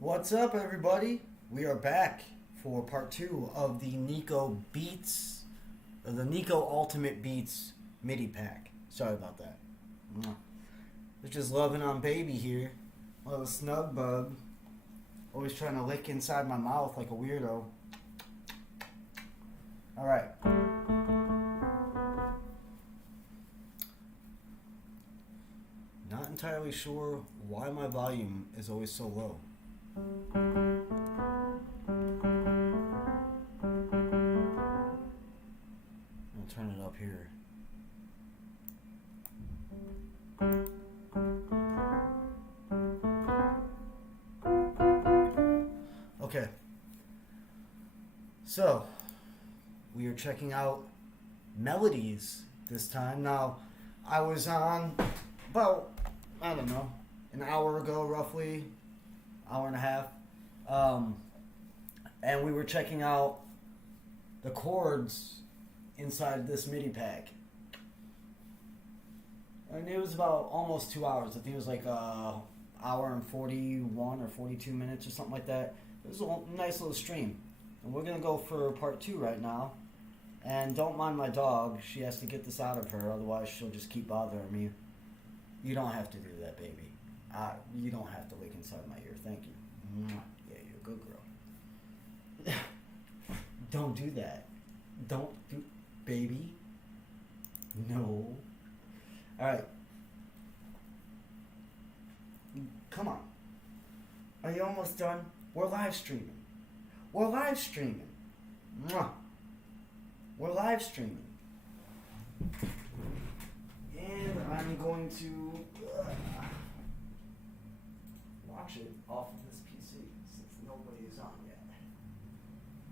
What's up, everybody? We are back for part 2 of the NIKO Beats, or the NIKO Ultimate Beats MIDI pack. Sorry about that. They're just loving on baby here. Little snug bug. Always trying to lick inside my mouth like a weirdo. Alright. Not entirely sure why my volume is always so low. I'll turn it up here. Okay. So, we are checking out Melodies this time. Now, I was on about, I don't know, an hour ago roughly. Hour and a half, and we were checking out the chords inside this MIDI pack, and it was about almost 2 hours. I think it was like hour and 41 or 42 minutes or something like that. It was a nice little stream, and we're gonna go for part 2 right now. And don't mind my dog; she has to get this out of her, otherwise she'll just keep bothering me. You don't have to do that, baby. You don't have to lick inside my ear. Thank you. Yeah, you're a good girl. Don't do that. Don't do... Baby. No. Alright. Come on. Are you almost done? We're live streaming. We're live streaming. We're live streaming. And I'm going to... watch it off of this PC since nobody is on yet.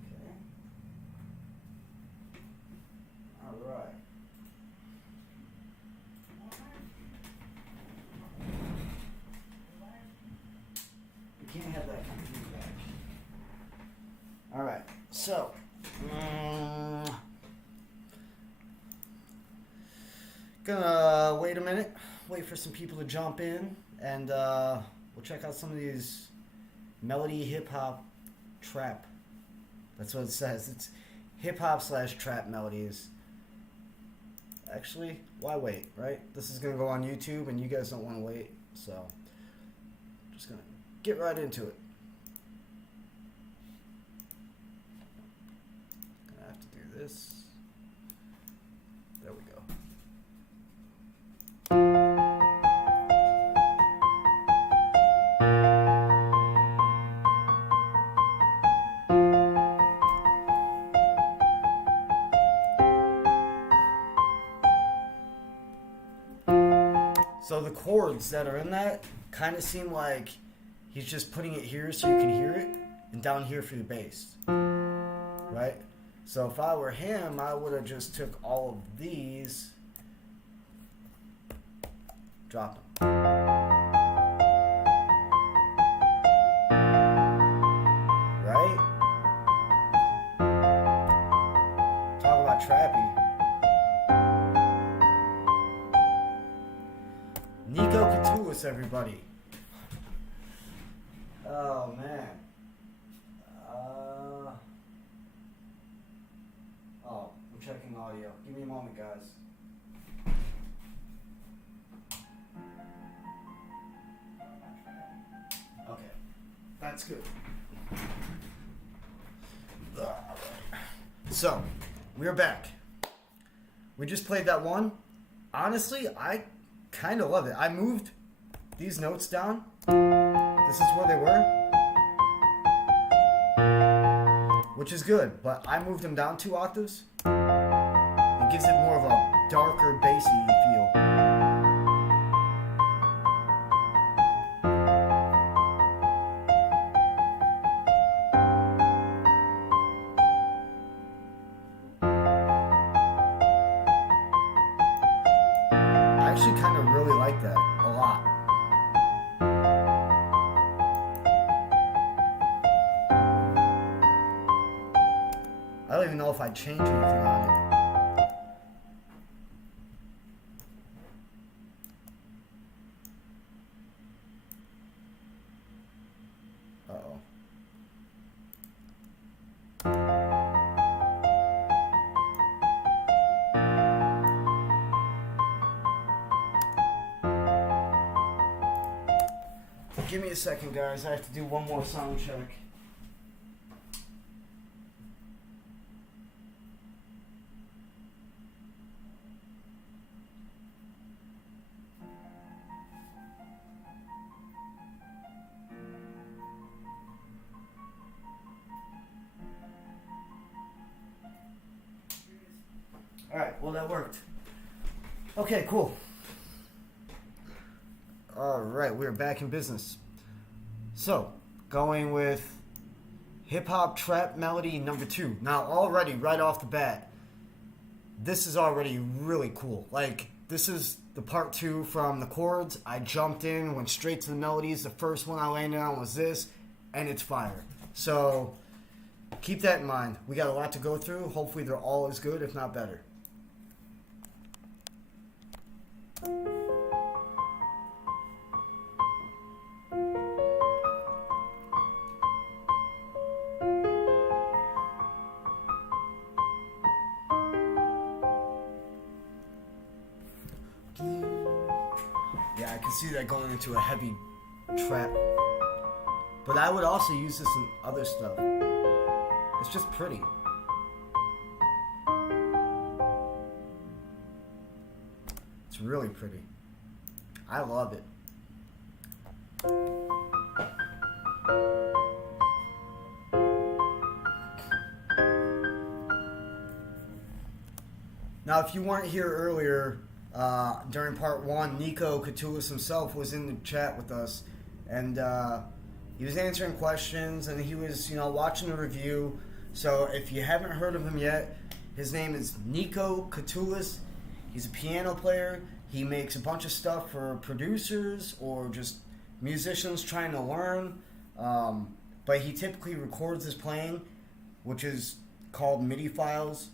Okay. Alright. You can't have that kind of feedback. Alright, so gonna wait a minute, wait for some people to jump in, and we'll check out some of these melody hip-hop trap. That's what it says. It's hip-hop / trap melodies. Actually, why wait, right? This is going to go on YouTube, and you guys don't want to wait. So, I'm just going to get right into it. Going to have to do this. There we go. So the chords that are in that kind of seem like he's just putting it here so you can hear it, and down here for the bass, right? So if I were him, I would have just took all of these, drop them. Right? Talk about trappy. NIKO Catuous, everybody. Oh, man. I'm checking audio. Give me a moment, guys. Okay. That's good. So, we're back. We just played that one. Honestly, I kind of love it. I moved these notes down. This is where they were, which is good, but I moved them down 2 octaves. It gives it more of a darker, bassy feel. I actually kind of really like that a lot. I don't even know if I'd change anything on it. Uh-oh. Give me a second, guys. I have to do one more sound check. Alright, well that worked. Okay, cool. Alright, we're back in business. So, going with hip-hop trap melody number 2. Now, already, right off the bat, this is already really cool. Like, this is the part 2 from the chords. I jumped in, went straight to the melodies. The first one I landed on was this, and it's fire. So, keep that in mind. We got a lot to go through. Hopefully they're all as good, if not better. Yeah, I can see that going into a heavy trap. But I would also use this in other stuff. It's just pretty. It's really pretty. I love it. Now, if you weren't here earlier, during part 1, NIKO himself was in the chat with us, and he was answering questions, and he was, watching the review. So if you haven't heard of him yet, his name is NIKO. He's a piano player. He makes a bunch of stuff for producers or just musicians trying to learn. But he typically records his playing, which is called MIDI files,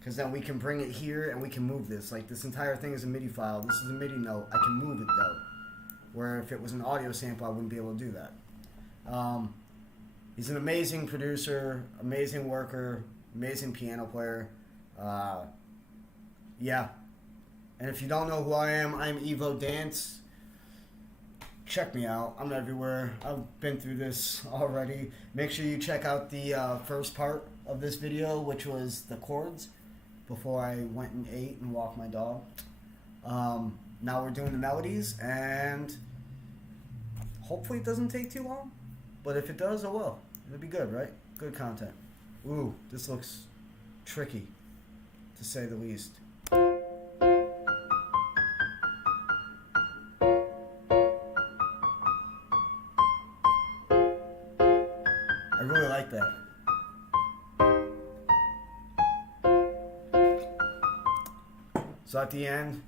because then we can bring it here and we can move this. Like, this entire thing is a MIDI file. This is a MIDI note. I can move it, though. Where if it was an audio sample, I wouldn't be able to do that. He's an amazing producer, amazing worker, amazing piano player. Yeah. And if you don't know who I am Evo Dance. Check me out. I'm everywhere. I've been through this already. Make sure you check out the first part of this video, which was the chords, before I went and ate and walked my dog. Now we're doing the melodies, and hopefully it doesn't take too long. But if it does, oh well. It'll be good, right? Good content. Ooh, this looks tricky, to say the least. I really like that. So at the end,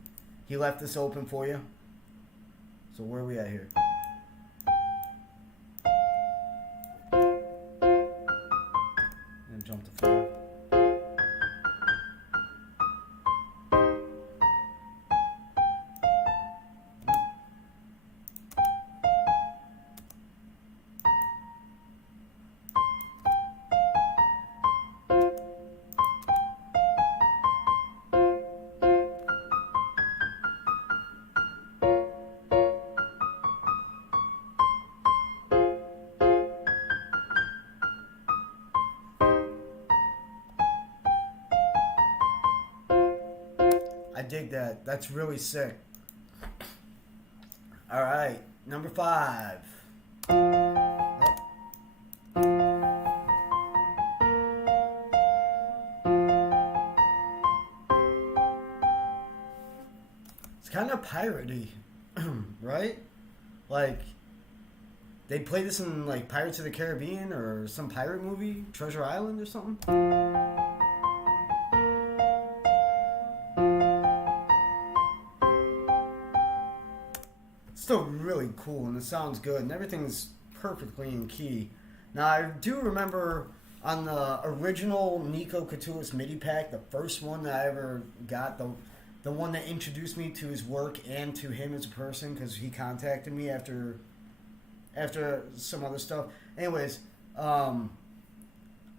he left this open for you. So where are we at here? And jump to 4. I dig that. That's really sick. All right, number 5. It's kind of piratey, right? Like, they play this in like Pirates of the Caribbean or some pirate movie, Treasure Island or something. Still really cool, and it sounds good, and everything's perfectly in key. Now, I do remember on the original NIKO MIDI pack, the first one that I ever got, the one that introduced me to his work and to him as a person, because he contacted me after some other stuff. Anyways, I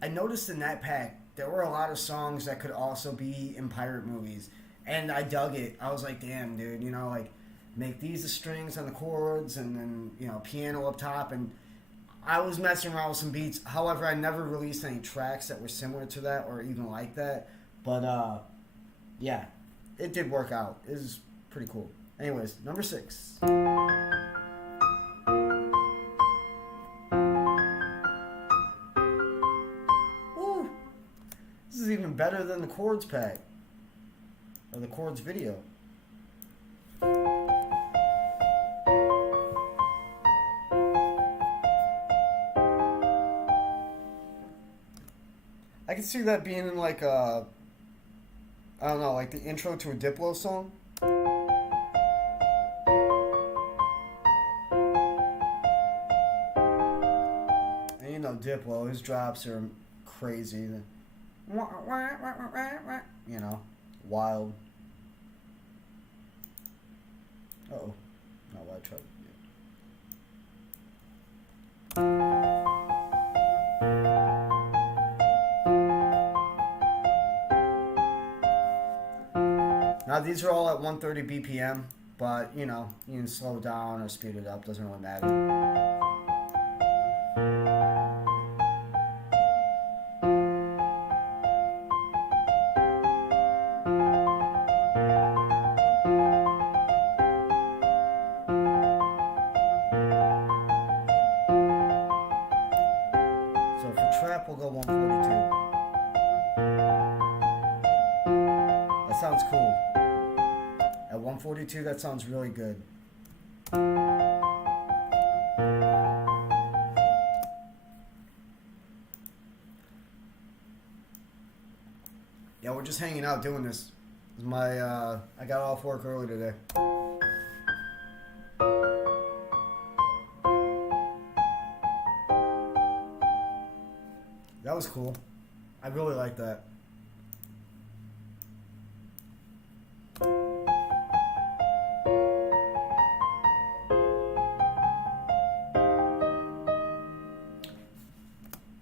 noticed in that pack there were a lot of songs that could also be in pirate movies, and I dug it. I was like, damn, dude, make these the strings on the chords, and then, you know, piano up top. And I was messing around with some beats. However, I never released any tracks that were similar to that or even like that. But yeah, it did work out. It was pretty cool. Anyways, number 6. Woo! This is even better than the chords pack or the chords video. I can see that being in like a, I don't know, like the intro to a Diplo song. And you know Diplo, his drops are crazy. You know, wild. Uh-oh. Not what I tried to do. Now these are all at 130 BPM, but you know, you can slow down or speed it up, doesn't really matter. So for trap we'll go 142. That sounds cool. At 142, that sounds really good. Yeah, we're just hanging out doing this. I got off work early today. That was cool. I really like that.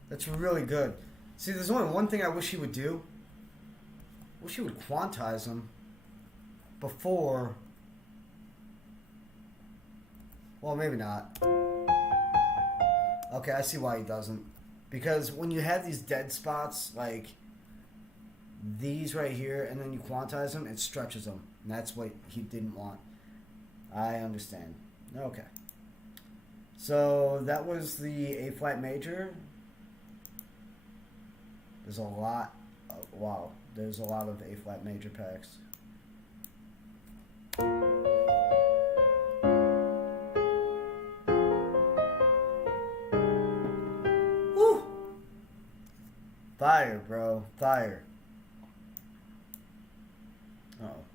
That's really good. See, there's only one thing I wish he would do. I wish he would quantize them before. Well, maybe not. Okay, I see why he doesn't. Because when you have these dead spots, like these right here, and then you quantize them, it stretches them. And that's what he didn't want. I understand. Okay. So that was the A flat major. There's a lot. Wow. There's a lot of A flat major packs. Woo! Fire, bro. Fire. Uh-oh.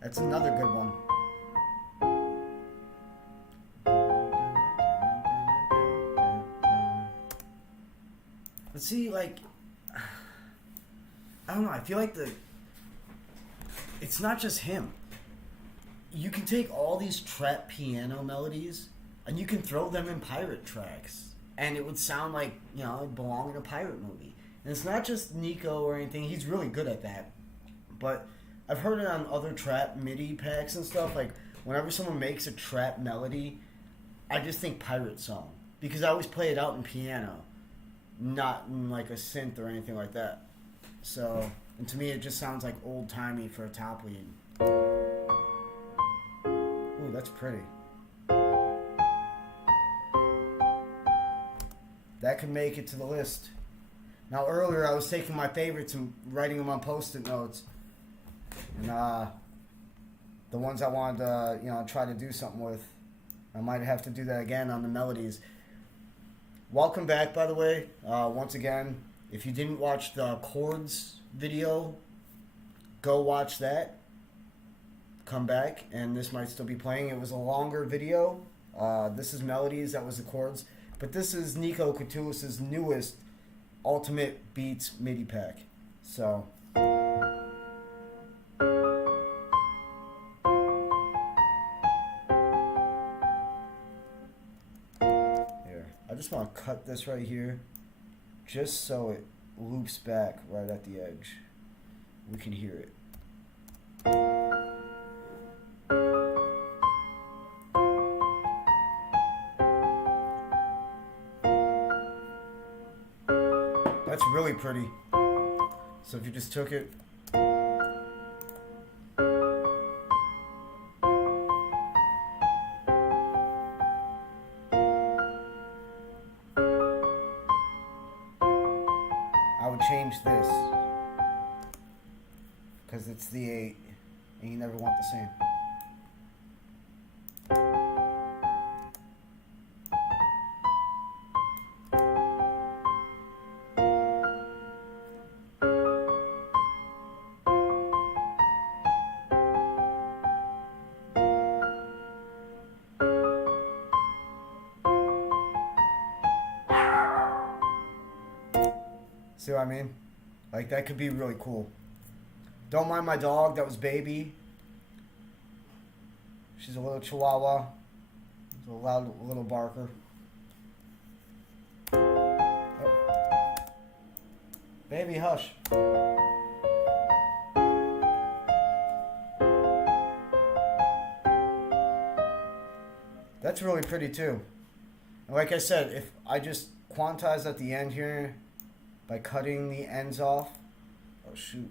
That's another good one. But see, like, I don't know, I feel like it's not just him. You can take all these trap piano melodies and you can throw them in pirate tracks. And it would sound like, you know, it belonged in a pirate movie. And it's not just NIKO or anything, he's really good at that. But I've heard it on other trap MIDI packs and stuff. Like, whenever someone makes a trap melody, I just think pirate song. Because I always play it out in piano, not in, like, a synth or anything like that. So, and to me, it just sounds like old-timey for a top lead. Ooh, that's pretty. That could make it to the list. Now, earlier, I was taking my favorites and writing them on Post-it notes. And the ones I wanted to, you know, try to do something with, I might have to do that again on the melodies. Welcome back, by the way. Once again, if you didn't watch the chords video, go watch that. Come back, and this might still be playing. It was a longer video. This is melodies, that was the chords. But this is NIKO Katulis' newest Ultimate Beats MIDI pack. So just want to cut this right here, just so it loops back right at the edge. We can hear it. That's really pretty. So if you just took it, I would change this, because it's the 8, and you never want the same. See what I mean? Like, that could be really cool. Don't mind my dog. That was Baby. She's a little chihuahua. She's a loud little barker. Oh. Baby, hush. That's really pretty too. And like I said, if I just quantize at the end here, by cutting the ends off. Oh shoot.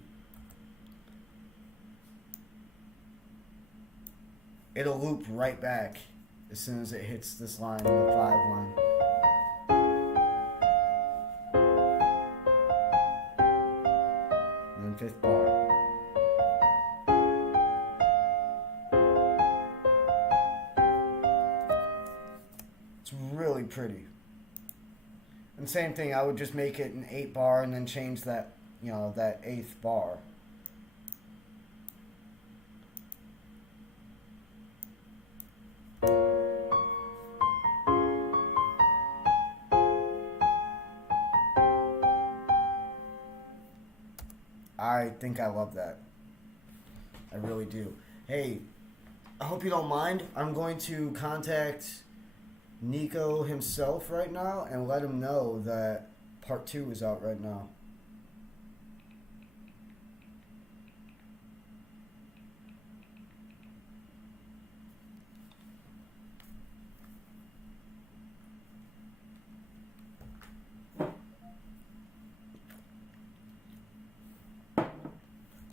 It'll loop right back as soon as it hits this line, the 5 line. And then 5th bar. It's really pretty. And same thing, I would just make it an 8 bar and then change that, you know, that 8th bar. I think I love that. I really do. Hey, I hope you don't mind. I'm going to contact NIKO himself right now and let him know that part 2 is out right now.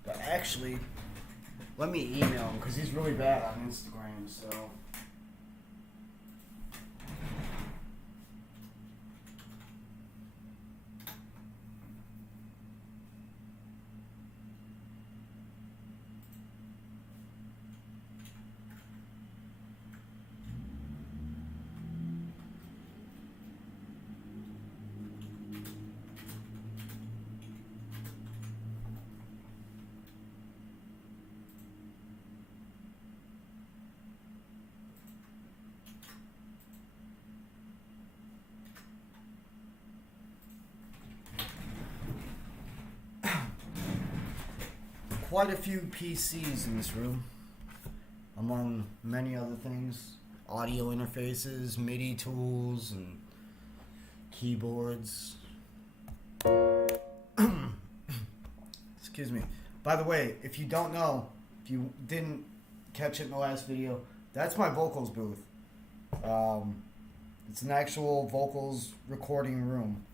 But actually, let me email him because he's really bad on Instagram, so... Quite a few PCs in this room, among many other things. Audio interfaces, MIDI tools, and keyboards. Excuse me. By the way, if you don't know, if you didn't catch it in the last video, that's my vocals booth. It's an actual vocals recording room.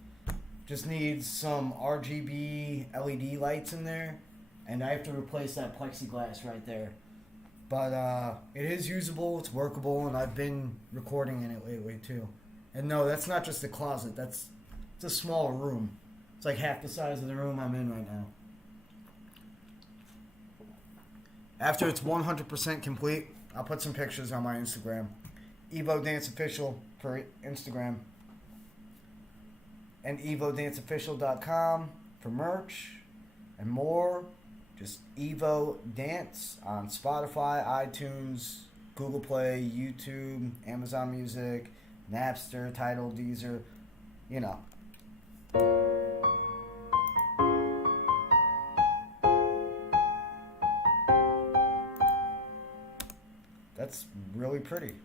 Just needs some RGB LED lights in there. And I have to replace that plexiglass right there. But it is usable, it's workable, and I've been recording in it lately too. And no, that's not just a closet, it's a small room. It's like half the size of the room I'm in right now. After it's 100% complete, I'll put some pictures on my Instagram. Evo Dance Official for Instagram. And evodanceofficial.com for merch and more. Just Evo Dance on Spotify, iTunes, Google Play, YouTube, Amazon Music, Napster, Tidal, Deezer, you know. That's really pretty.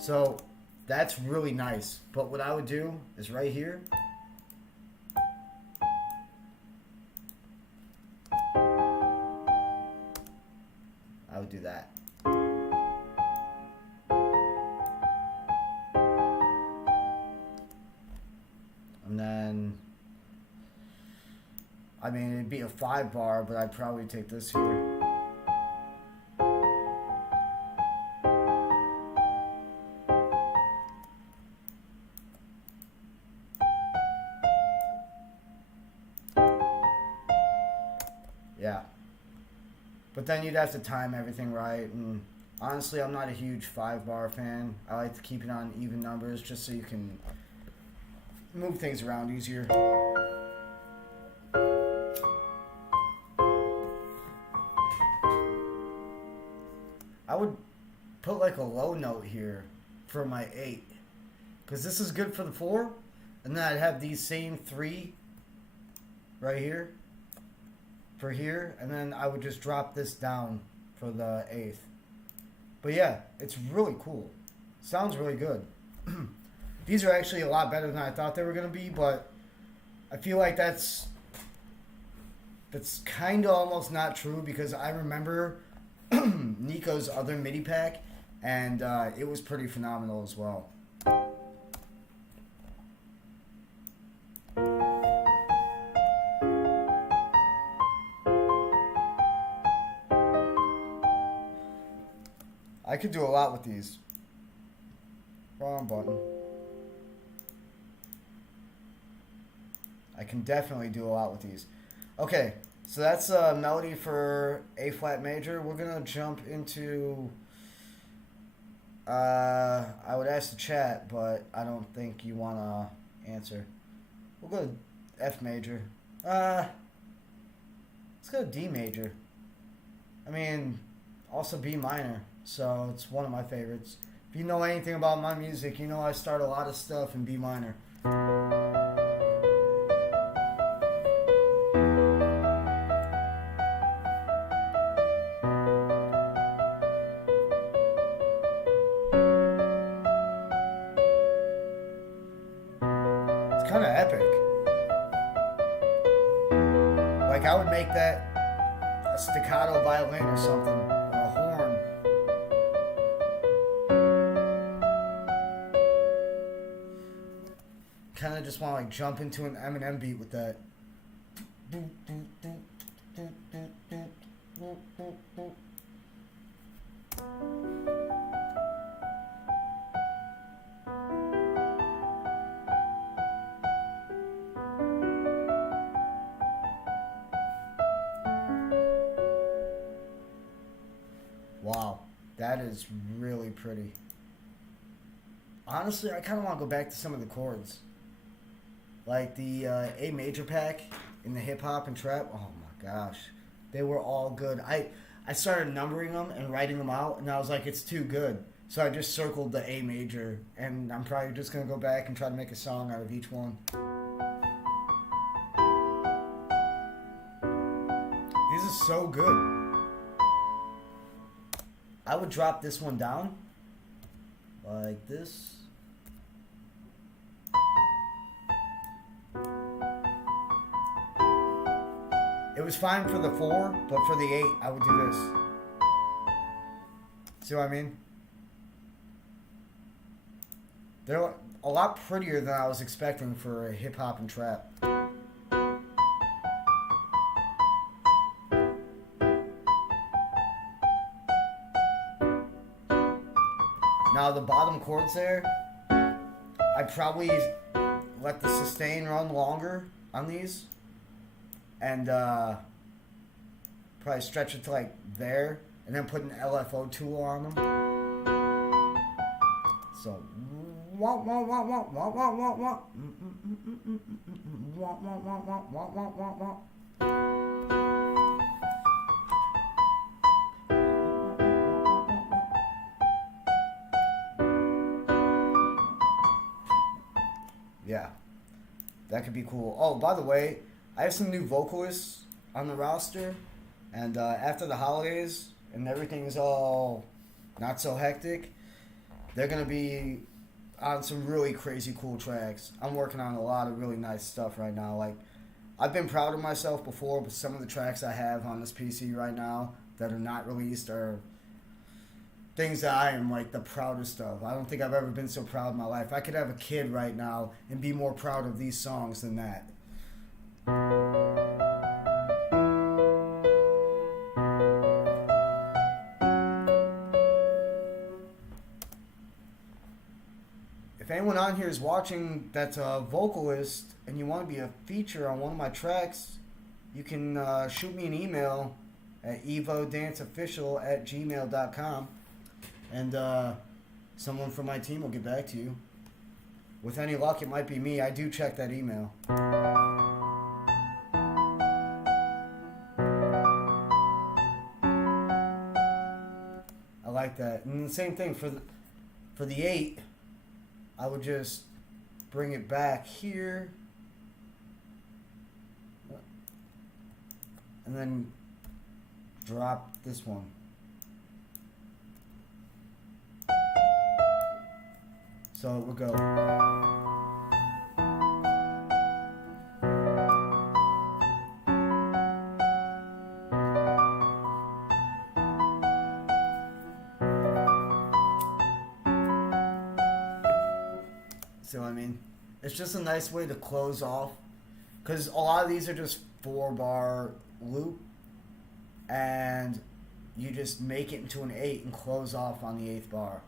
So that's really nice. But what I would do is right here. I would do that. And then, I mean, it'd be a 5-bar, but I'd probably take this here. Yeah. But then you'd have to time everything right, and honestly, I'm not a huge 5-bar fan. I like to keep it on even numbers just so you can move things around easier. I would put like a low note here for my 8, because this is good for the 4, and then I'd have these same 3 right here for here, and then I would just drop this down for the 8th. But yeah, it's really cool. Sounds really good. These are actually a lot better than I thought they were going to be, but I feel like that's kind of almost not true, because I remember NIKO's other MIDI pack, and it was pretty phenomenal as well. I could do a lot with these. Wrong button. I can definitely do a lot with these. Okay, so that's a melody for A flat major. We're gonna jump into. I would ask the chat, but I don't think you wanna answer. We'll go to F major. Let's go to D major. I mean, also B minor. So it's one of my favorites. If you know anything about my music, you know I start a lot of stuff in B minor. It's kind of epic. Like I would make that a staccato violin or something, or a horn. Kind of just want to like jump into an Eminem beat with that. Wow, that is really pretty. Honestly, I kind of want to go back to some of the chords. Like the A major pack in the hip hop and trap. Oh my gosh. They were all good. I started numbering them and writing them out, and I was like, it's too good. So I just circled the A major, and I'm probably just going to go back and try to make a song out of each one. These are so good. I would drop this one down like this. It was fine for the 4, but for the 8, I would do this. See what I mean? They're a lot prettier than I was expecting for hip hop and trap. Now the bottom chords there, I'd probably let the sustain run longer on these. And probably stretch it to like there, and then put an LFO tool on them. So, wah wah wah wah wah wah wah wah wah wah wah wah wah wah. Yeah, that could be cool. Oh, by the way, I have some new vocalists on the roster, and after the holidays and everything is all not so hectic, They're going to be on some really crazy cool tracks. I'm working on a lot of really nice stuff right now. Like, I've been proud of myself before, but some of the tracks I have on this PC right now that are not released are things that I am like the proudest of. I don't think I've ever been so proud in my life. I could have a kid right now and be more proud of these songs than that. If anyone on here is watching that's a vocalist and you want to be a feature on one of my tracks, you can shoot me an email at evodanceofficial@gmail.com, and someone from my team will get back to you. With any luck, it might be me. I do check that email. I like that. And the same thing for the 8. I would just bring it back here and then drop this one. So it would go. See what I mean? It's just a nice way to close off, because a lot of these are just 4-bar loop, and you just make it into an 8 and close off on the 8th bar.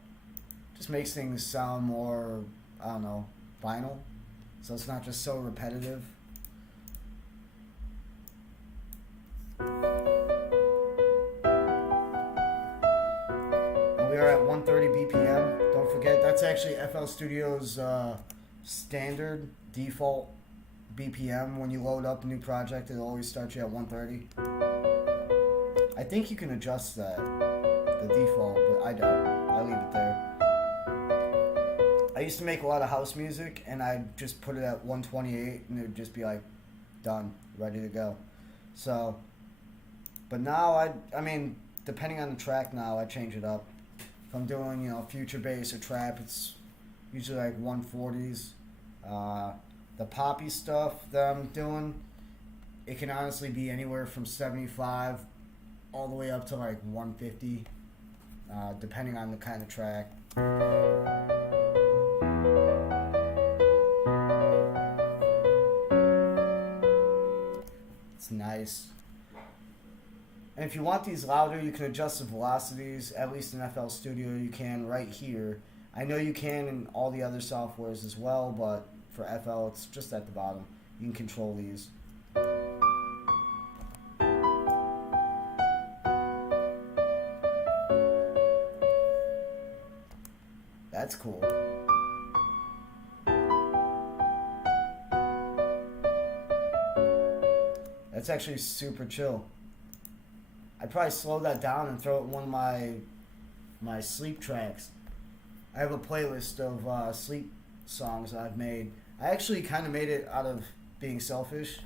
Just makes things sound more, I don't know, final, so it's not just so repetitive. And we are at 130 BPM. Don't forget, that's actually FL Studio's standard default BPM. When you load up a new project, it'll always start you at 130. I think you can adjust that, the default, but I don't. I leave it there. I used to make a lot of house music, and I'd just put it at 128, and it would just be like, done, ready to go. So, but now I mean, depending on the track now, I change it up. If I'm doing, future bass or trap, it's usually like 140s. The poppy stuff that I'm doing, it can honestly be anywhere from 75 all the way up to like 150, depending on the kind of track. It's nice. And if you want these louder, you can adjust the velocities. At least in FL Studio, you can right here. I know you can in all the other softwares as well, but for FL, it's just at the bottom. You can control these. That's cool. That's actually super chill. I'd probably slow that down and throw it in one of my sleep tracks. I have a playlist of sleep songs that I've made. I actually kind of made it out of being selfish,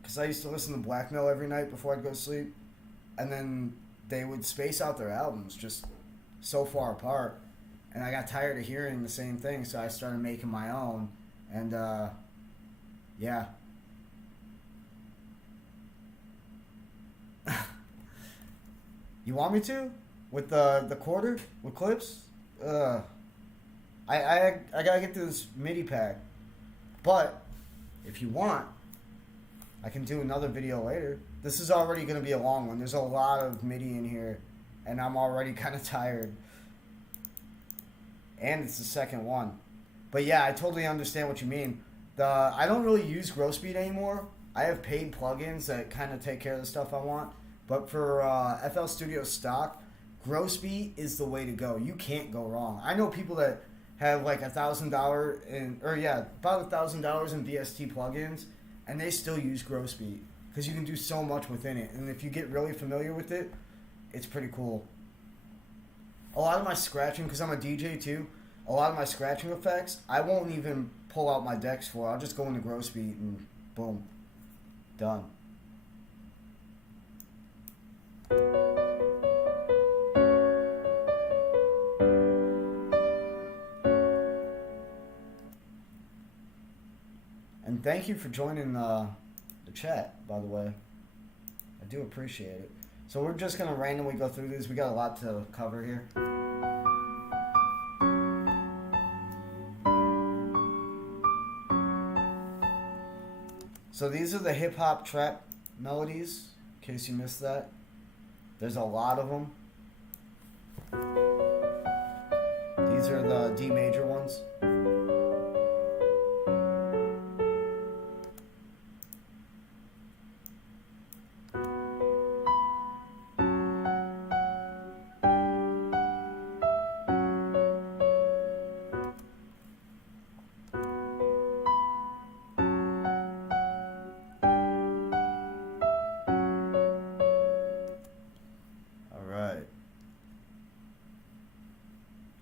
because I used to listen to Blackmail every night before I'd go to sleep, and then they would space out their albums just so far apart, and I got tired of hearing the same thing, so I started making my own, and yeah. You want me to? With the quarter? With clips? I gotta get this MIDI pack. But if you want, I can do another video later. This is already gonna be a long one. There's a lot of MIDI in here, and I'm already kind of tired. And it's the second one. But yeah, I totally understand what you mean. I don't really use Growspeed anymore. I have paid plugins that kind of take care of the stuff I want. But for FL Studio stock, Growspeed is the way to go. You can't go wrong. I know people that have like about $1,000 in VST plugins, and they still use Growspeed because you can do so much within it. And if you get really familiar with it, it's pretty cool. A lot of my scratching, because I'm a DJ too, a lot of my scratching effects, I won't even pull out my decks for. I'll just go into Growspeed and boom, done. And thank you for joining the chat, by the way. I do appreciate it. So we're just going to randomly go through these. We got a lot to cover here. So these are the hip-hop trap melodies, in case you missed that. There's a lot of them. These are the D major ones.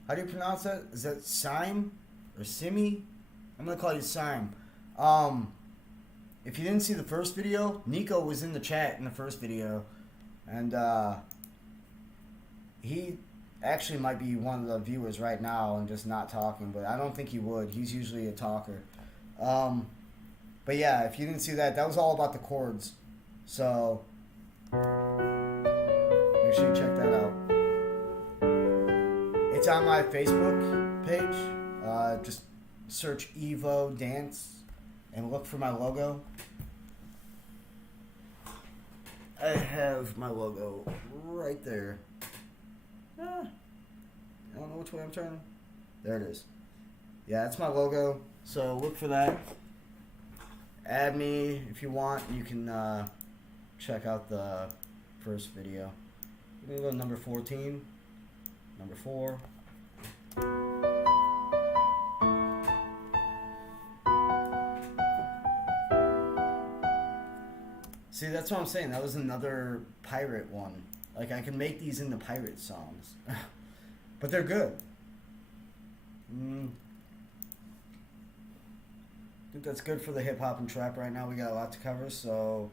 How do you pronounce that? Is that Sime or Simi? I'm gonna call you Sime. If you didn't see the first video, NIKO was in the chat in the first video, and he actually might be one of the viewers right now and just not talking, but I don't think he would. He's usually a talker. But yeah, if you didn't see that, that was all about the chords. So make sure you check that out. It's on my Facebook page. Just search Evo Dance and look for my logo. I have my logo right there. I don't know which way I'm turning. There it is. Yeah, that's my logo. So look for that. Add me if you want. You can check out the first video. We're going to go to number 14. Number 4. See, that's what I'm saying. That was another pirate one. Like, I can make these into pirate songs. But they're good. I think that's good for the hip-hop and trap right now. We got a lot to cover. So,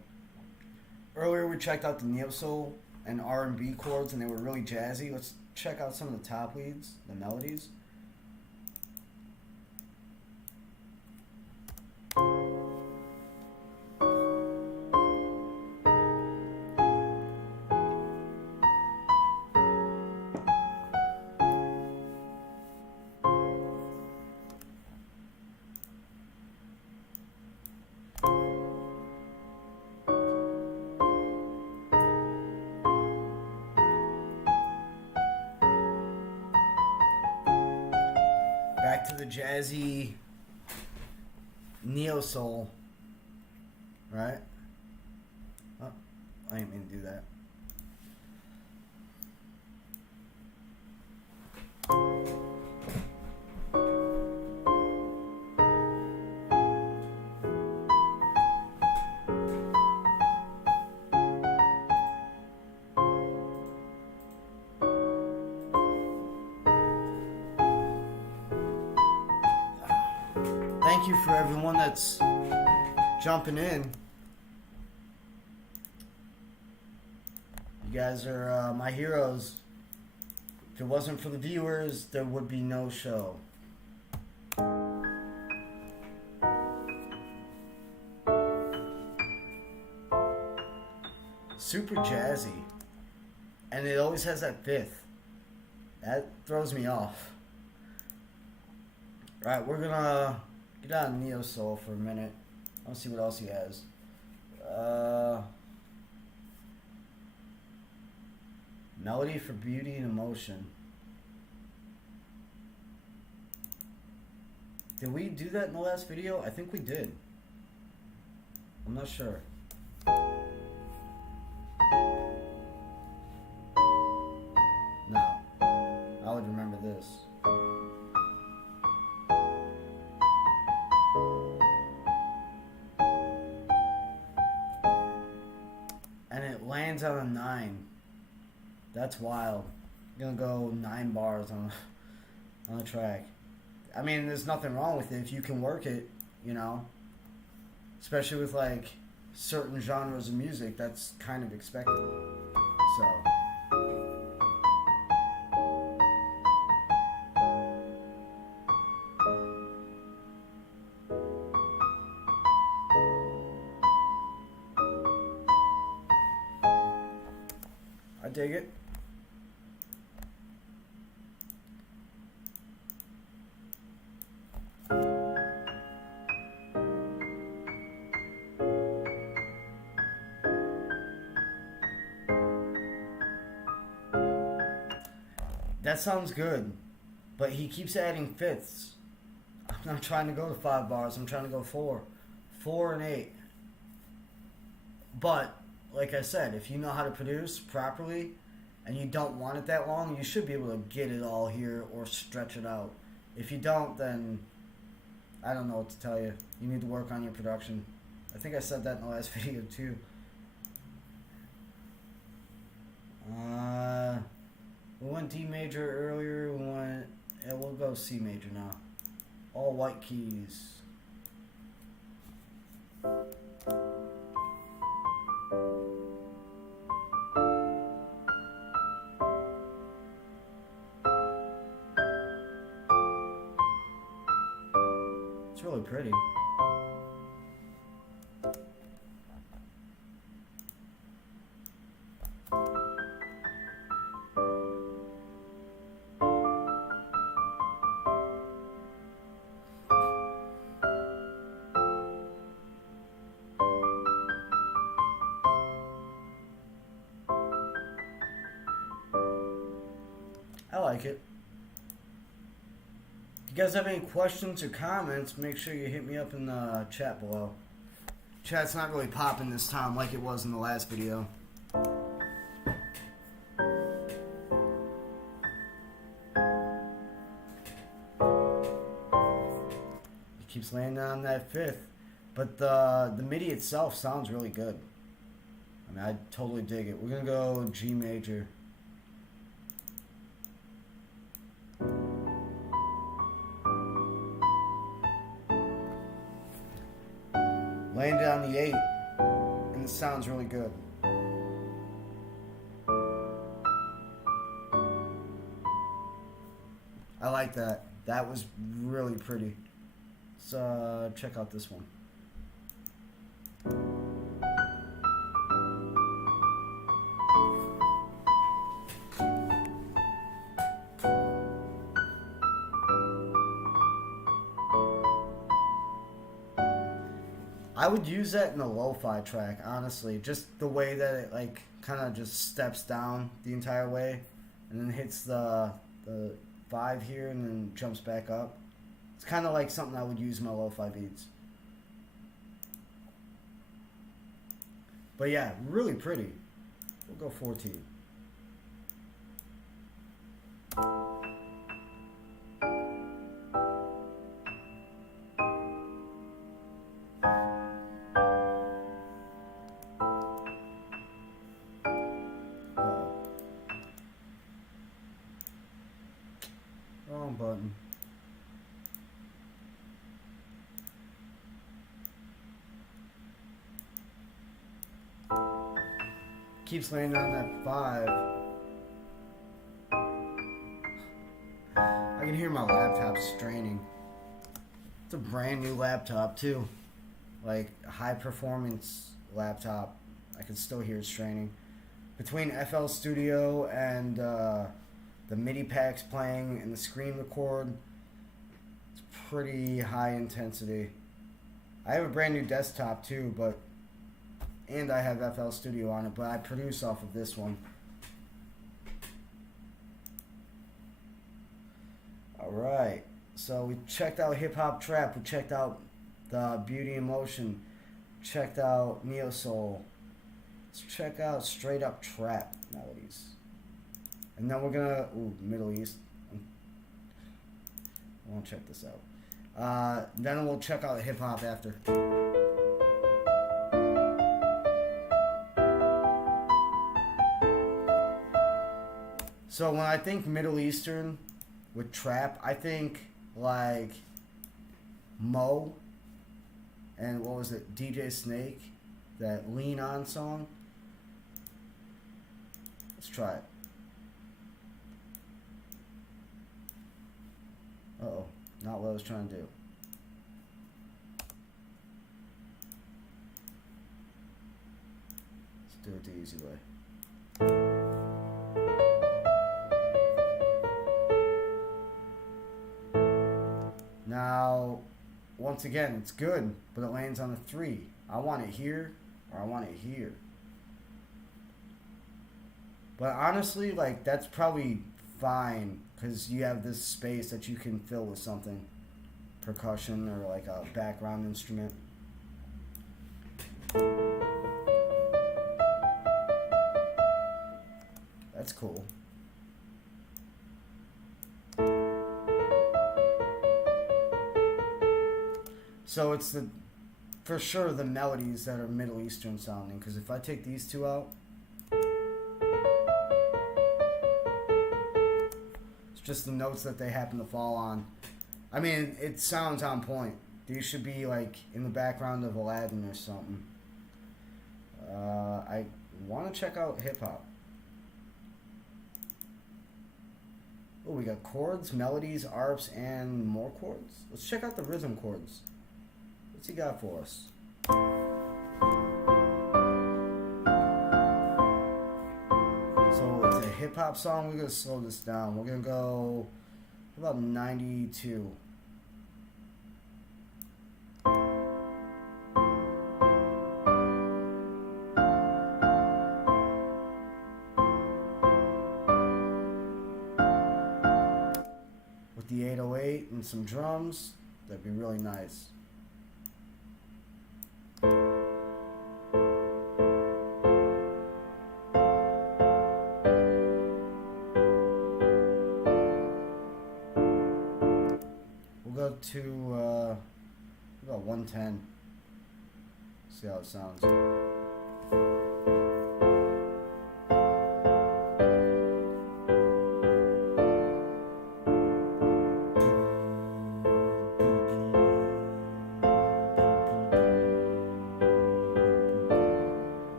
earlier we checked out the neo-soul and R&B chords, and they were really jazzy. Let's check out some of the top leads, the melodies. Back to the jazzy neo soul, right? Oh, I didn't mean to do that. Thank you for everyone that's jumping in. You guys are my heroes. If it wasn't for the viewers, there would be no show. Super jazzy. And it always has that fifth. That throws me off. Alright, we're gonna get out of Neo Soul for a minute. Let's see what else he has. Melody for Beauty and Emotion. Did we do that in the last video? I think we did. I'm not sure. No. I would remember this. And it lands on a 9. That's wild. You're gonna go 9 bars on a track. I mean, there's nothing wrong with it if you can work it, you know. Especially with like certain genres of music, that's kind of expected. So. dig it. That sounds good, but he keeps adding fifths. I'm not trying to go to 5 bars. I'm trying to go 4. 4 and 8. But, like I said, if you know how to produce properly and you don't want it that long, you should be able to get it all here or stretch it out. If you don't, then I don't know what to tell you. You need to work on your production. I think I said that in the last video too. We went D major earlier. We'll go C major now. All white keys. It's really pretty. I like it. If you guys have any questions or comments, make sure you hit me up in the chat below. Chat's not really popping this time like it was in the last video. It keeps landing on that 5th. But the MIDI itself sounds really good. I mean, I totally dig it. We're going to go G major. Landed on the 8, and it sounds really good. I like that. That was really pretty. Let's check out this one. I would use that in a lo-fi track, honestly. Just the way that it like kind of just steps down the entire way and then hits the 5 here and then jumps back up. It's kind of like something I would use in my lo-fi beats. But yeah, really pretty. We'll go 14. Wrong button. Keeps landing on that 5. I can hear my laptop straining. It's a brand new laptop too. Like a high performance laptop. I can still hear it straining. Between FL Studio and the MIDI packs playing and the screen record, it's pretty high intensity. I have a brand new desktop too, and I have FL Studio on it, but I produce off of this one. Alright, so we checked out hip hop trap, we checked out the Beauty in Motion, checked out neo soul. Let's check out straight up trap melodies. And then we're gonna, Middle East. I won't check this out. Then we'll check out hip hop after. So when I think Middle Eastern with trap, I think like Mo and what was it, DJ Snake, that Lean On song. Let's try it. Uh-oh, not what I was trying to do. Let's do it the easy way. once again, it's good, but it lands on a 3. I want it here, or I want it here. But honestly, like, that's probably fine, because you have this space that you can fill with something. Percussion, or like a background instrument. That's cool. So it's for sure the melodies that are Middle Eastern sounding, because if I take these two out, it's just the notes that they happen to fall on. I mean, it sounds on point. These should be like in the background of Aladdin or something. I want to check out hip hop. Oh, we got chords, melodies, arps, and more chords. Let's check out the rhythm chords. What's he got for us? So it's a hip hop song. We're gonna slow this down. We're gonna go about 92. With the 808 and some drums, that'd be really nice. To about 110. See how it sounds.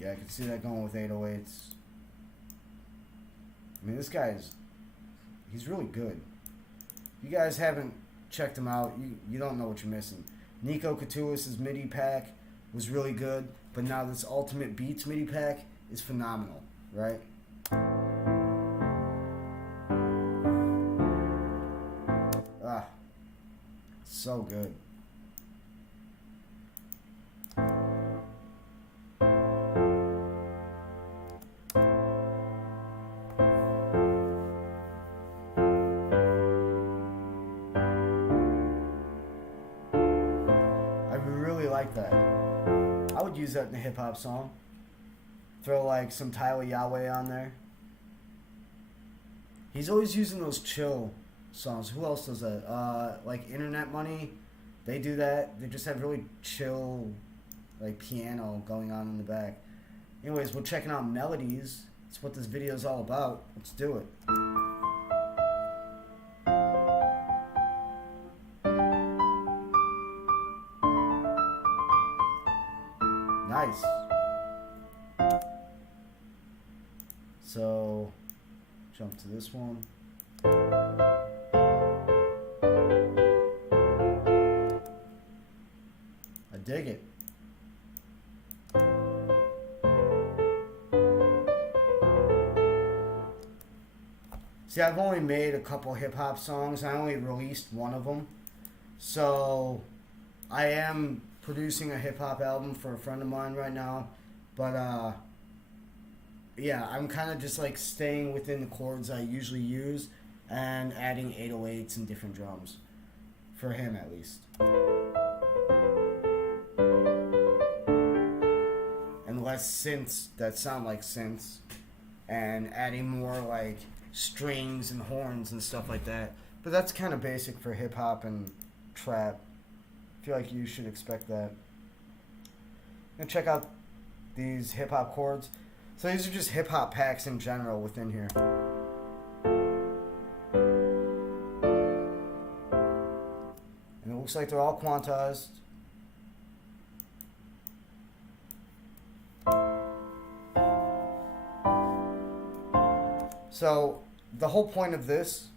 Yeah, I can see that going with 808s. I mean, this guy he's really good. If you guys haven't checked him out, you don't know what you're missing. NIKO Katulis' MIDI pack was really good, but now this Ultimate Beats MIDI pack is phenomenal, right? Ah, so good. Like that. I would use that in a hip hop song. Throw like some Tyler Yahweh on there. He's always using those chill songs. Who else does that? Like Internet Money. They do that. They just have really chill, like piano going on in the back. Anyways, we're checking out melodies. That's what this video is all about. Let's do it. Nice. So, jump to this one. I dig it. See, I've only made a couple hip-hop songs. I only released one of them. So, I am producing a hip-hop album for a friend of mine right now, but yeah, I'm kind of just like staying within the chords I usually use and adding 808s and different drums for him, at least, and less synths that sound like synths, and adding more like strings and horns and stuff like that. But that's kind of basic for hip-hop and trap. I feel like you should expect that. I'm gonna check out these hip hop chords. So these are just hip hop packs in general within here. And it looks like they're all quantized. So the whole point of this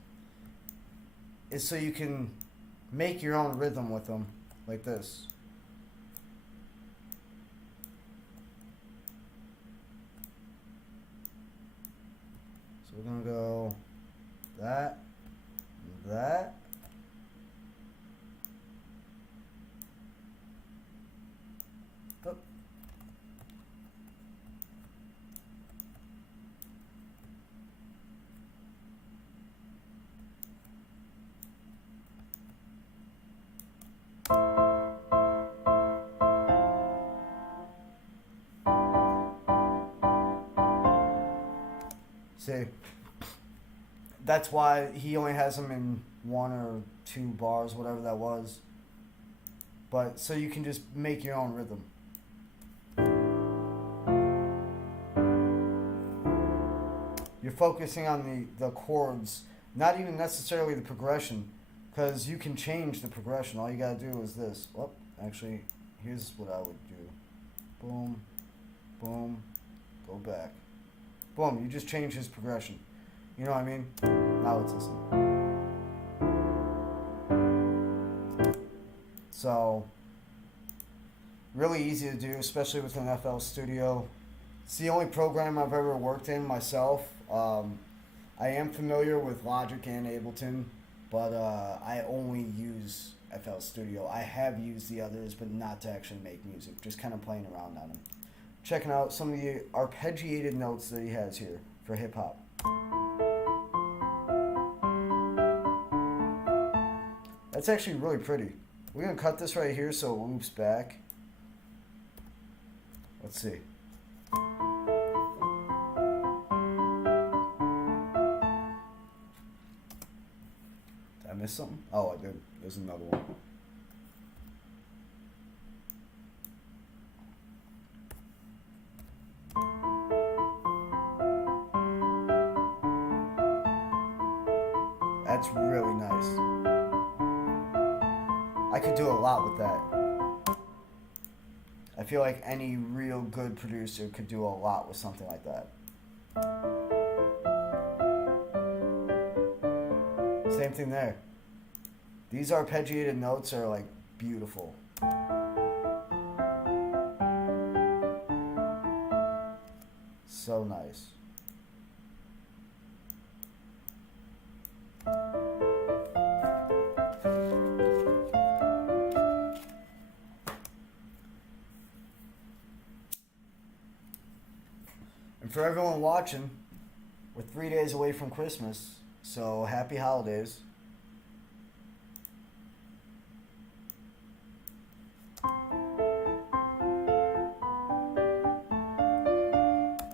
is so you can make your own rhythm with them. Like this. So we're gonna go that, that, That's why he only has them in 1 or 2 bars, whatever that was. But so you can just make your own rhythm. You're focusing on the chords, not even necessarily the progression, because you can change the progression. All you gotta do is this. Well, actually, here's what I would do. Boom, boom, go back. Boom, you just change his progression. You know what I mean? Now let's listen. So, really easy to do, especially with an FL Studio. It's the only program I've ever worked in myself. I am familiar with Logic and Ableton, but I only use FL Studio. I have used the others, but not to actually make music, just kind of playing around on them. Checking out some of the arpeggiated notes that he has here for hip hop. That's actually really pretty. We're going to cut this right here so it loops back. Let's see. Did I miss something? Oh, I did. There's another one. That's really nice. I could do a lot with that. I feel like any real good producer could do a lot with something like that. Same thing there. These arpeggiated notes are like beautiful. So nice. And for everyone watching, we're 3 days away from Christmas, so happy holidays.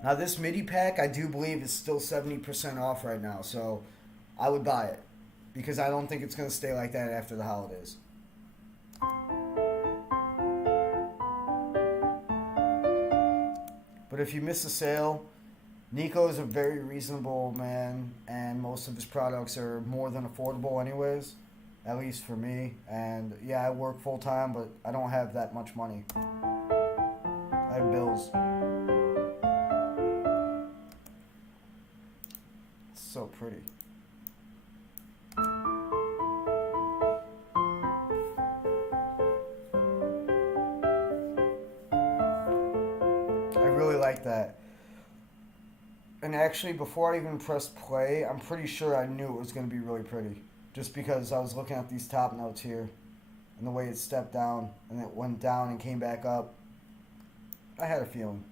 Now this MIDI pack, I do believe is still 70% off right now, so I would buy it because I don't think it's going to stay like that after the holidays. But if you miss the sale, NIKO is a very reasonable man, and most of his products are more than affordable anyways, at least for me. And yeah, I work full time, but I don't have that much money. I have bills. It's so pretty. Like that. And actually, before I even pressed play, I'm pretty sure I knew it was going to be really pretty, just because I was looking at these top notes here and the way it stepped down and it went down and came back up. I had a feeling.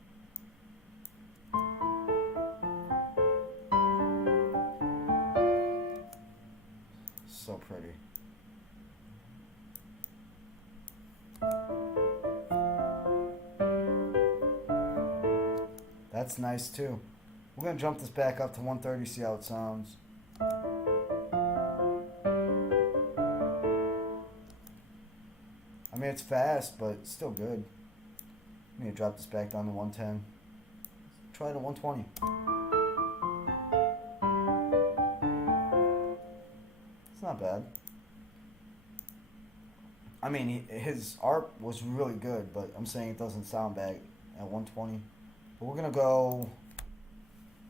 So pretty. That's nice too. We're going to jump this back up to 130, see how it sounds. I mean, it's fast, but it's still good. I'm going to drop this back down to 110. Try it at 120. It's not bad. I mean, his art was really good, but I'm saying it doesn't sound bad at 120. But we're going to go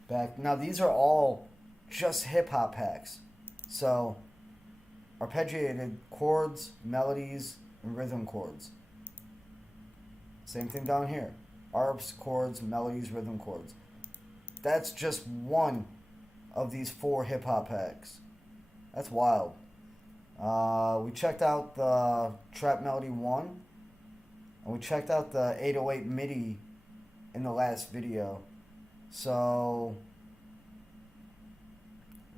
back. Now, these are all just hip-hop packs. So, arpeggiated chords, melodies, and rhythm chords. Same thing down here. Arps, chords, melodies, rhythm chords. That's just one of these 4 hip-hop packs. That's wild. We checked out the Trap Melody 1. And we checked out the 808 MIDI in the last video. So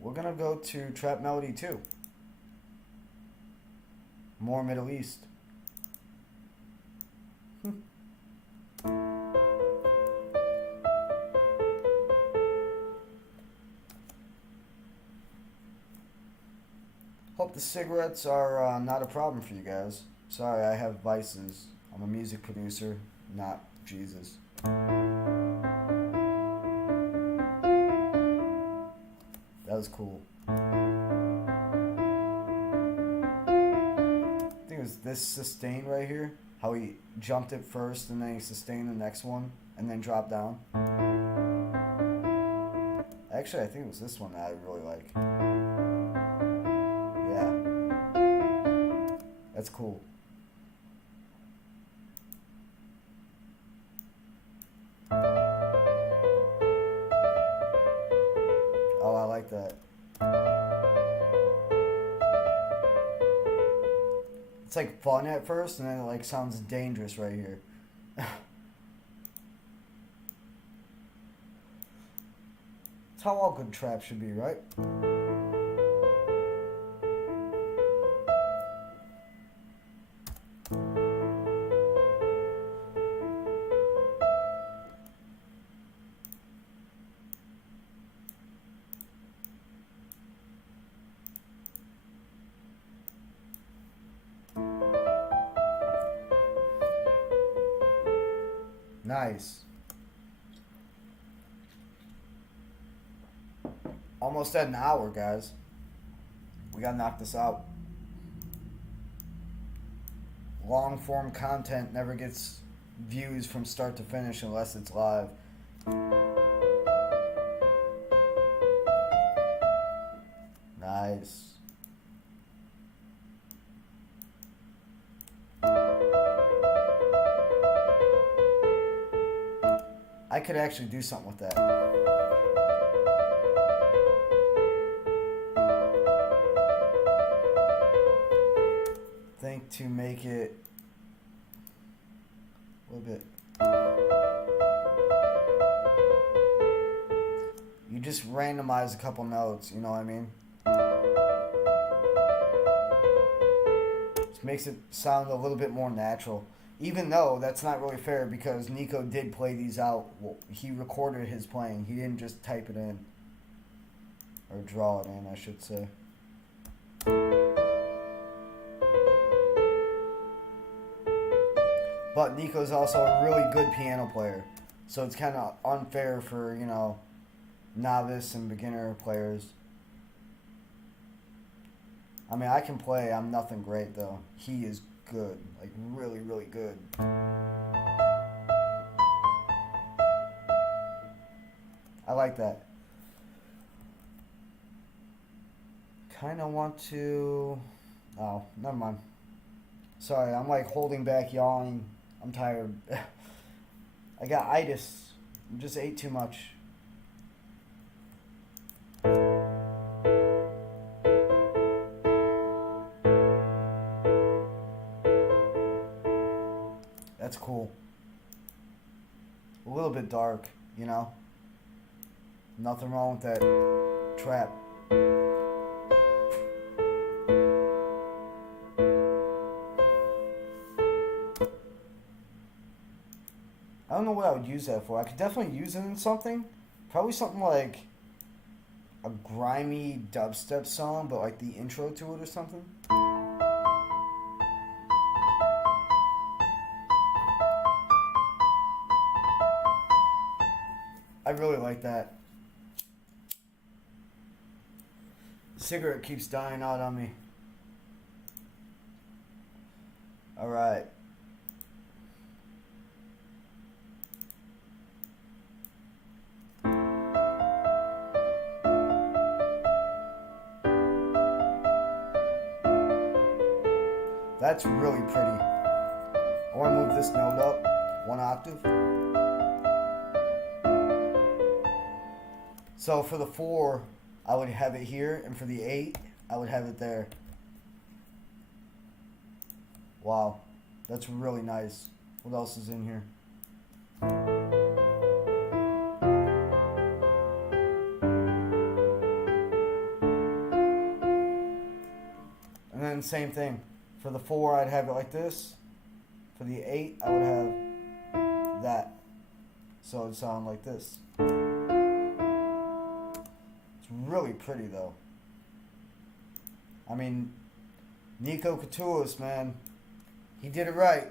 we're gonna go to Trap Melody 2. More Middle East. the cigarettes are not a problem for you guys. Sorry, I have vices. I'm a music producer, not Jesus. That was cool. I think it was this sustain right here. How he jumped it first and then he sustained the next one and then dropped down. Actually, I think it was this one that I really like. Yeah. That's cool. Oh, I like that. It's like fun at first, and then it like sounds dangerous right here. That's how all good trap should be, right? Nice. Almost at an hour, guys. We gotta knock this out. Long form content never gets views from start to finish unless it's live. Nice. I could actually do something with that. Think to make it a little bit. You just randomize a couple notes, you know what I mean? Just makes it sound a little bit more natural. Even though that's not really fair because NIKO did play these out. Well, he recorded his playing. He didn't just type it in. Or draw it in, I should say. But NIKO's also a really good piano player. So it's kind of unfair for, you know, novice and beginner players. I mean, I can play. I'm nothing great, though. He is good. Like, really, really good. I like that. Kind of want to... Oh, never mind. Sorry, I'm like holding back yawning. I'm tired. I got itis. I just ate too much. That's cool. A little bit dark, you know? Nothing wrong with that trap. I don't know what I would use that for. I could definitely use it in something. Probably something like a grimy dubstep song, but like the intro to it or something. I really like that. Cigarette keeps dying out on me. Alright. That's really pretty. I want to move this note up 1 octave. So for the 4, I would have it here, and for the 8, I would have it there. Wow, that's really nice. What else is in here? And then same thing. For the 4, I'd have it like this. For the 8, I would have that. So it'd sound like this. It's really pretty though. I mean, NIKO Couture's, man. He did it right.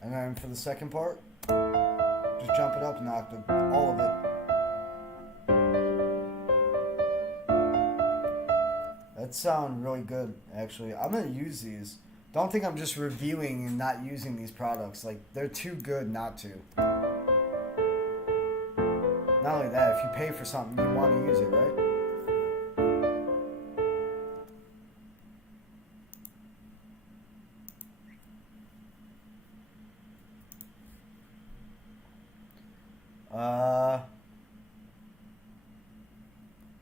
And then for the second part, just jump it up an octave, all of it. That sounds really good, actually. I'm gonna use these. Don't think I'm just reviewing and not using these products. Like, they're too good not to. Not only that, if you pay for something, you want to use it, right?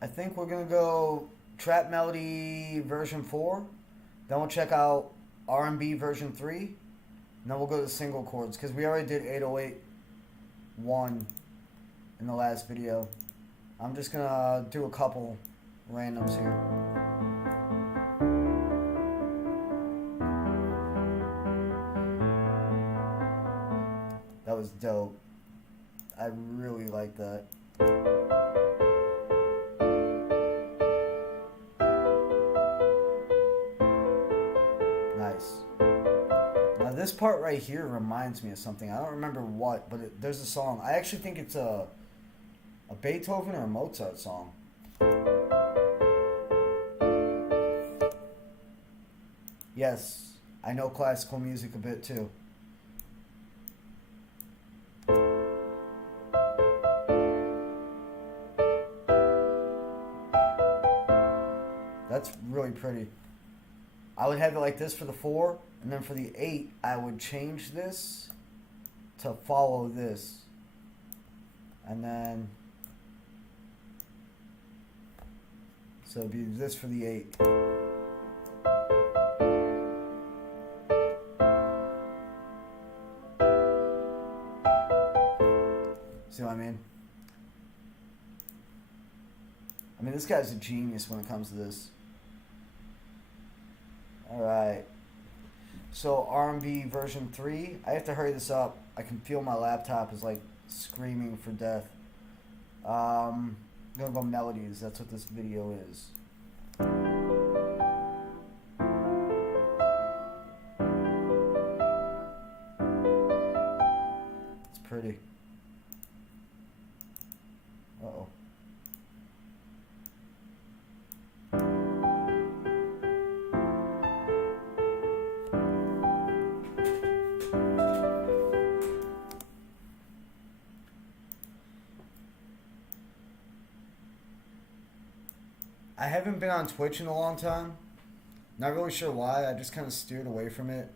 I think we're gonna go Trap Melody version 4. Then we'll check out R&B version 3. And then we'll go to single chords, because we already did 808 1 in the last video. I'm just gonna do a couple randoms here. That was dope. I really like that. Nice. Now this part right here reminds me of something. I don't remember what, but there's a song. I actually think it's a Beethoven or a Mozart song. Yes, I know classical music a bit too. That's really pretty. I would have it like this for the 4, and then for the 8, I would change this to follow this. And then, so it'd be this for the 8. See what I mean? I mean, this guy's a genius when it comes to this. Alright. So, R&B version 3. I have to hurry this up. I can feel my laptop is like screaming for death. I'm gonna go melodies. That's what this video is. It's pretty. Uh-oh. I haven't been on Twitch in a long time. Not really sure why. I just kind of steered away from it.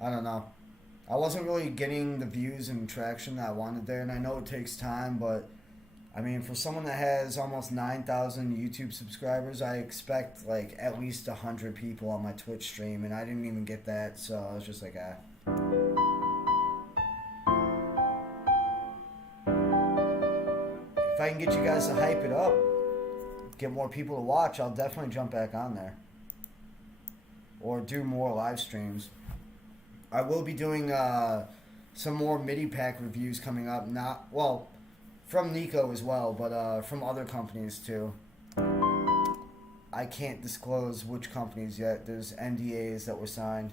I don't know. I wasn't really getting the views and traction that I wanted there, and I know it takes time, but I mean, for someone that has almost 9,000 YouTube subscribers, I expect like at least 100 people on my Twitch stream, and I didn't even get that, so I was just like, ah. If I can get you guys to hype it up, get more people to watch, I'll definitely jump back on there. Or do more live streams. I will be doing some more MIDI pack reviews coming up. Not, well, from NIKO as well, but from other companies too. I can't disclose which companies yet. There's NDAs that were signed.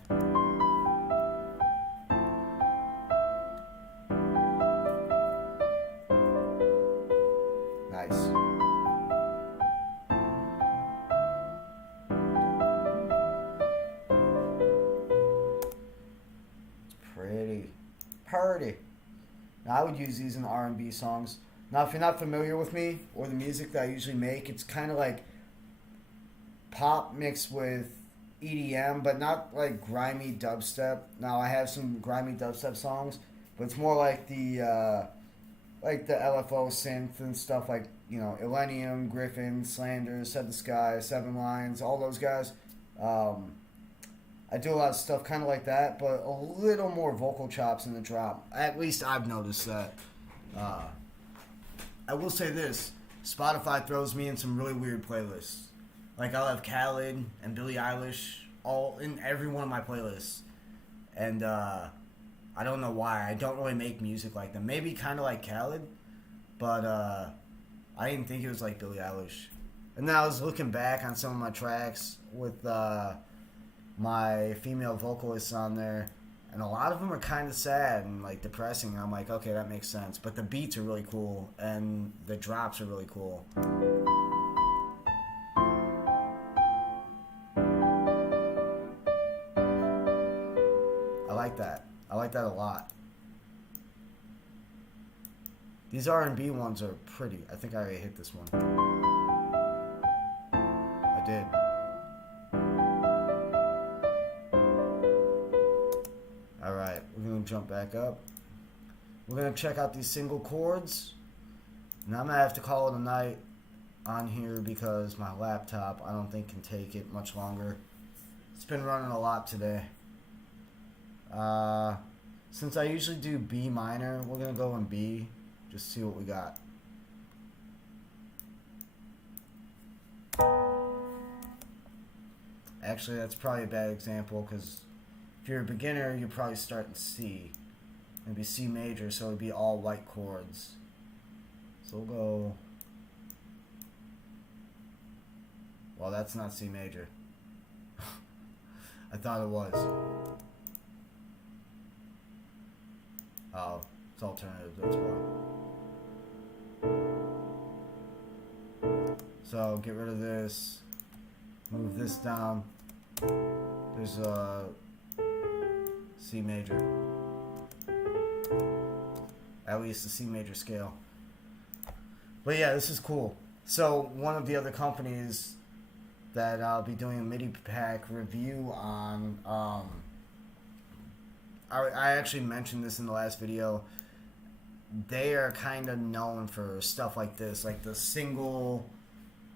Nice. Pretty. Now, I would use these in R&B songs. Now, if you're not familiar with me or the music that I usually make, it's kind of like pop mixed with EDM, but not like grimy dubstep. Now, I have some grimy dubstep songs, but it's more like the LFO synth and stuff, like, you know, Illenium, Griffin, Slander, Set the Sky, Seven Lines, all those guys. I do a lot of stuff kind of like that, but a little more vocal chops in the drop. At least I've noticed that. I will say this. Spotify throws me in some really weird playlists. Like, I'll have Khaled and Billie Eilish all in every one of my playlists. And I don't know why. I don't really make music like them. Maybe kind of like Khaled, but I didn't think it was like Billie Eilish. And then I was looking back on some of my tracks with my female vocalists on there, and a lot of them are kind of sad and like depressing. And I'm like, okay, that makes sense. But the beats are really cool, and the drops are really cool. I like that. I like that a lot. These R&B ones are pretty. I think I already hit this one. I did. Alright, we're going to jump back up. We're going to check out these single chords. And I'm going to have to call it a night on here because my laptop, I don't think, can take it much longer. It's been running a lot today. Since I usually do B minor, we're going to go in B. Just see what we got. Actually, that's probably a bad example because if you're a beginner, you're probably starting C. It'd be C major, so it'd be all white chords. So we'll go... Well, that's not C major. I thought it was. Oh, it's alternative, that's why. So get rid of this, move this down. There's a C major, at least the C major scale. But yeah, this is cool. So one of the other companies that I'll be doing a MIDI pack review on, I actually mentioned this in the last video. They are kind of known for stuff like this, like the single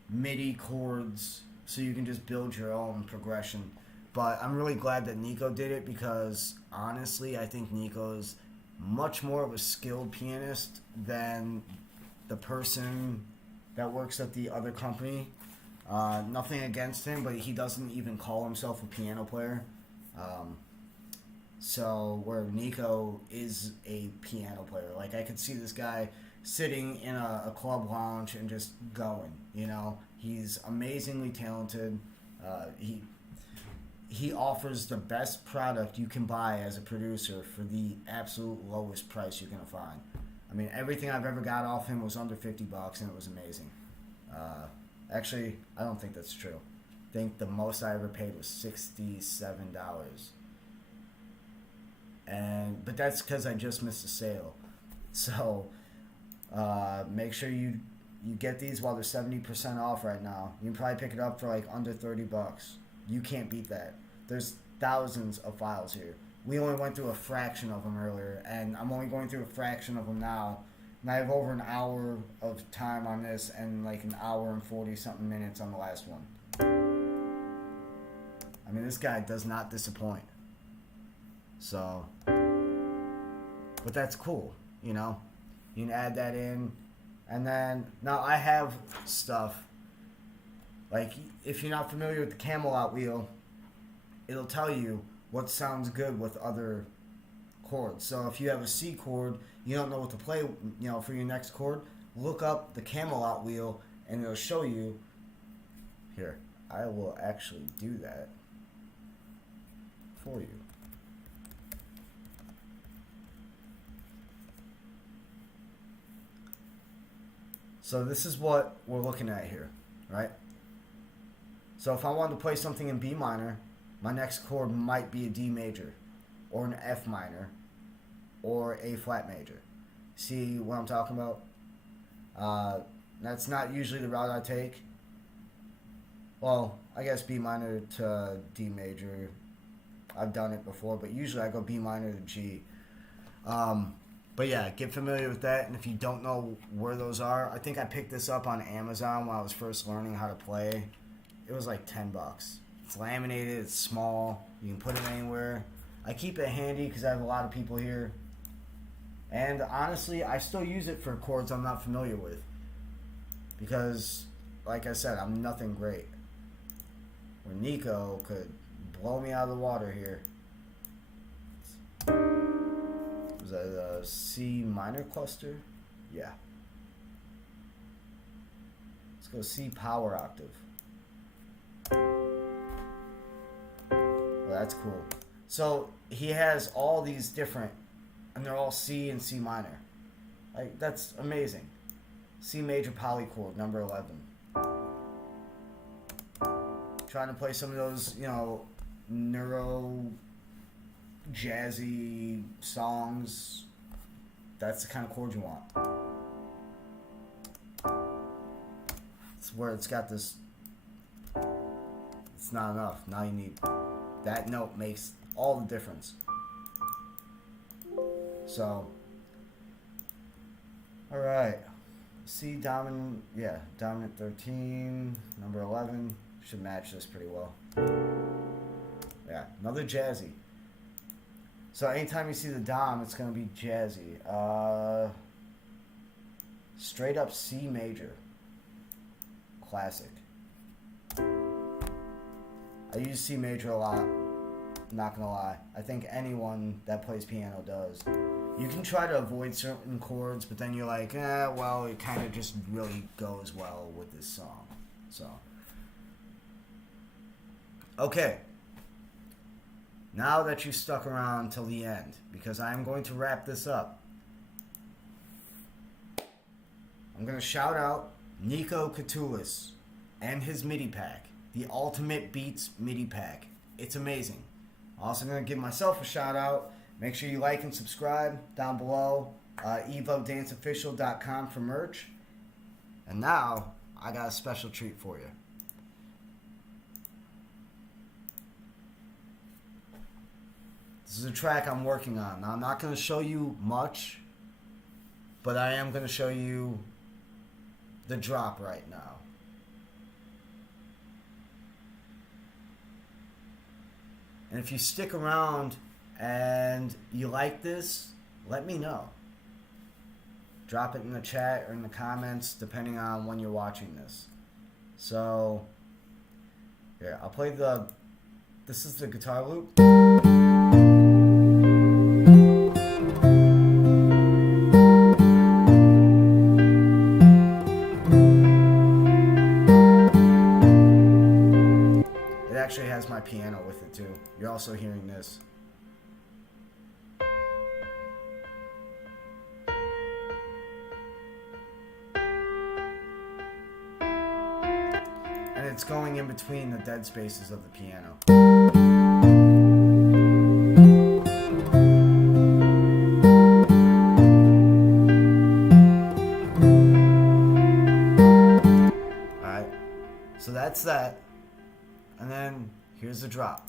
MIDI chords, so you can just build your own progression. But I'm really glad that NIKO did it because honestly, I think NIKO's much more of a skilled pianist than the person that works at the other company. Nothing against him, but he doesn't even call himself a piano player. So where NIKO is a piano player, like I could see this guy sitting in a club lounge and just going, you know. He's amazingly talented. He offers the best product you can buy as a producer for the absolute lowest price you're gonna find. I mean, everything I've ever got off him was under $50 and it was amazing. Actually, I don't think that's true. I think the most I ever paid was $67. But that's because I just missed a sale. So make sure you get these while they're 70% off right now. You can probably pick it up for like under $30. You can't beat that. There's thousands of files here. We only went through a fraction of them earlier, and I'm only going through a fraction of them now. And I have over an hour of time on this and like an hour and 40-something minutes on the last one. I mean, this guy does not disappoint. So, but that's cool, you know. You can add that in. And then, now I have stuff, like if you're not familiar with the Camelot wheel, it'll tell you what sounds good with other chords. So if you have a C chord, you don't know what to play, you know, for your next chord, look up the Camelot wheel and it'll show you. Here, I will actually do that for you. So this is what we're looking at here, right? So if I wanted to play something in B minor, my next chord might be a D major, or an F minor, or A flat major. See what I'm talking about? That's not usually the route I take. Well, I guess B minor to D major. I've done it before, but usually I go B minor to G. But yeah, get familiar with that, and if you don't know where those are, I think I picked this up on Amazon when I was first learning how to play. It was like $10. It's laminated, it's small, you can put it anywhere. I keep it handy because I have a lot of people here. And honestly, I still use it for chords I'm not familiar with. Because, like I said, I'm nothing great. Where NIKO could blow me out of the water here. was that a C minor cluster? Yeah. Let's go C power octave. Well, that's cool. So he has all these different, and they're all C and C minor. Like, that's amazing. C major polychord, number 11. Trying to play some of those, you know, neuro jazzy songs. That's the kind of chord you want. It's where it's got this. It's not enough. Now you need that note, makes all the difference. So, all right. C dominant, yeah, dominant 13, number 11 should match this pretty well. Yeah, another jazzy. So anytime you see the dom, it's going to be jazzy. Straight up C major. Classic. I use C major a lot. Not going to lie. I think anyone that plays piano does. You can try to avoid certain chords, but then you're like, well, it kind of just really goes well with this song. So, okay. Now that you stuck around till the end, because I'm going to wrap this up, I'm going to shout out NIKO Catullus and his MIDI pack, the Ultimate Beats MIDI pack. It's amazing. Also going to give myself a shout out. Make sure you like and subscribe down below. EvoDanceOfficial.com for merch. And now, I got a special treat for you. This is a track I'm working on. Now, I'm not going to show you much, but I am going to show you the drop right now. And if you stick around and you like this, let me know. Drop it in the chat or in the comments, depending on when you're watching this. So, here, I'll play this is the guitar loop. It actually has my piano with it too. You're also hearing this. And it's going in between the dead spaces of the piano. Alright, so that's that. And then here's the drop.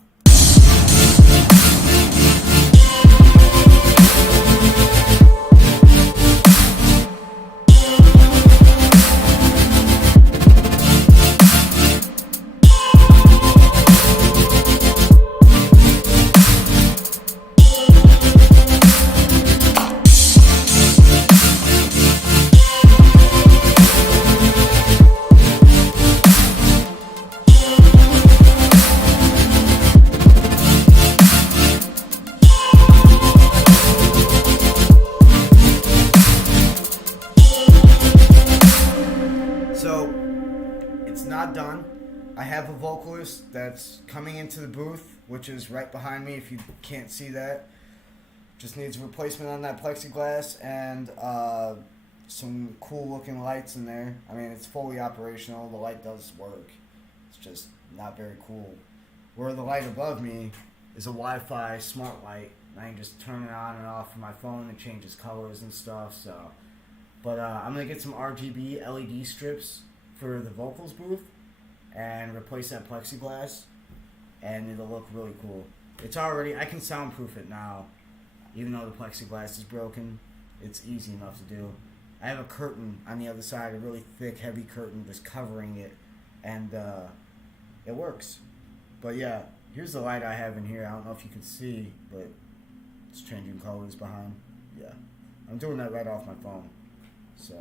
So, it's not done. I have a vocalist that's coming into the booth, which is right behind me if you can't see that. Just needs a replacement on that plexiglass and some cool looking lights in there. I mean, it's fully operational. The light does work. It's just not very cool. Where the light above me is a Wi-Fi smart light. And I can just turn it on and off from my phone. It changes colors and stuff. So, but I'm going to get some RGB LED strips for the vocals booth and replace that plexiglass. And it'll look really cool. It's already, I can soundproof it now. Even though the plexiglass is broken, it's easy enough to do. I have a curtain on the other side, a really thick, heavy curtain just covering it, and it works. But yeah, here's the light I have in here. I don't know if you can see, but it's changing colors behind. Yeah, I'm doing that right off my phone. So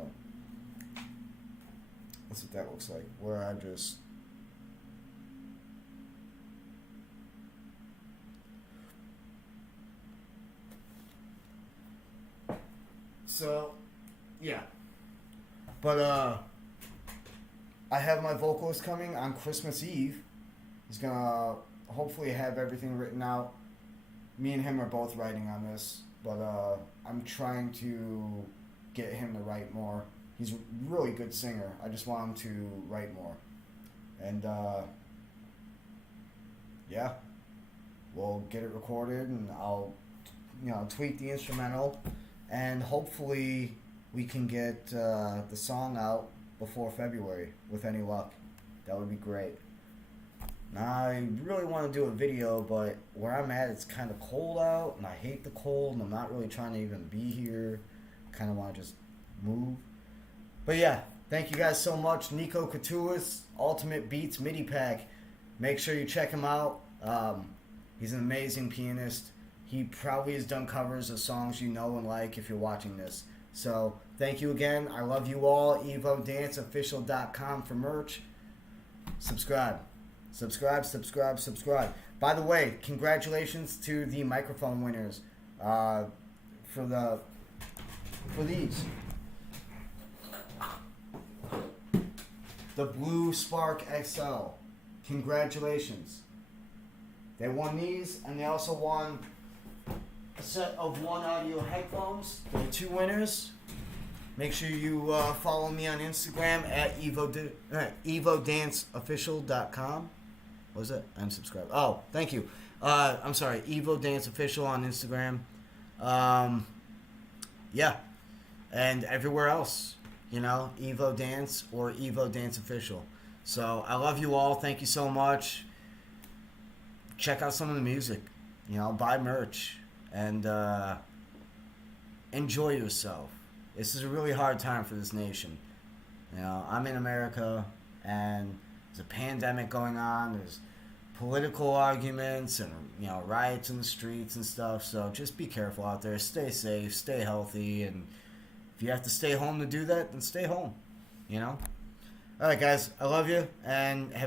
that's what that looks like, where I just... So, yeah. But, I have my vocalist coming on Christmas Eve. He's gonna hopefully have everything written out. Me and him are both writing on this, but I'm trying to get him to write more. He's a really good singer. I just want him to write more. And, yeah, we'll get it recorded, and I'll, tweak the instrumental, and hopefully we can get the song out before February, with any luck. That would be great. Now, I really want to do a video, but where I'm at, it's kind of cold out, and I hate the cold, and I'm not really trying to even be here. Kind of want to just move. But yeah, thank you guys so much. NIKO Katulis, Ultimate Beats MIDI Pack. Make sure you check him out. He's an amazing pianist. He probably has done covers of songs you know and like if you're watching this. So, thank you again. I love you all. EvoDanceOfficial.com for merch. Subscribe. Subscribe. By the way, congratulations to the microphone winners for these. The Blue Spark XL. Congratulations. They won these, and they also won a set of One Audio headphones. There are 2 winners. Make sure you follow me on Instagram at EvoDanceOfficial.com. What was it? I'm subscribed. Oh, thank you. I'm sorry. EvoDanceOfficial on Instagram. Yeah. And everywhere else. Evo Dance or Evo Dance Official. So, I love you all. Thank you so much. Check out some of the music. Buy merch. And enjoy yourself. This is a really hard time for this nation. I'm in America, and there's a pandemic going on. There's political arguments and, riots in the streets and stuff. So just be careful out there. Stay safe. Stay healthy. And if you have to stay home to do that, then stay home. All right, guys. I love you, and have a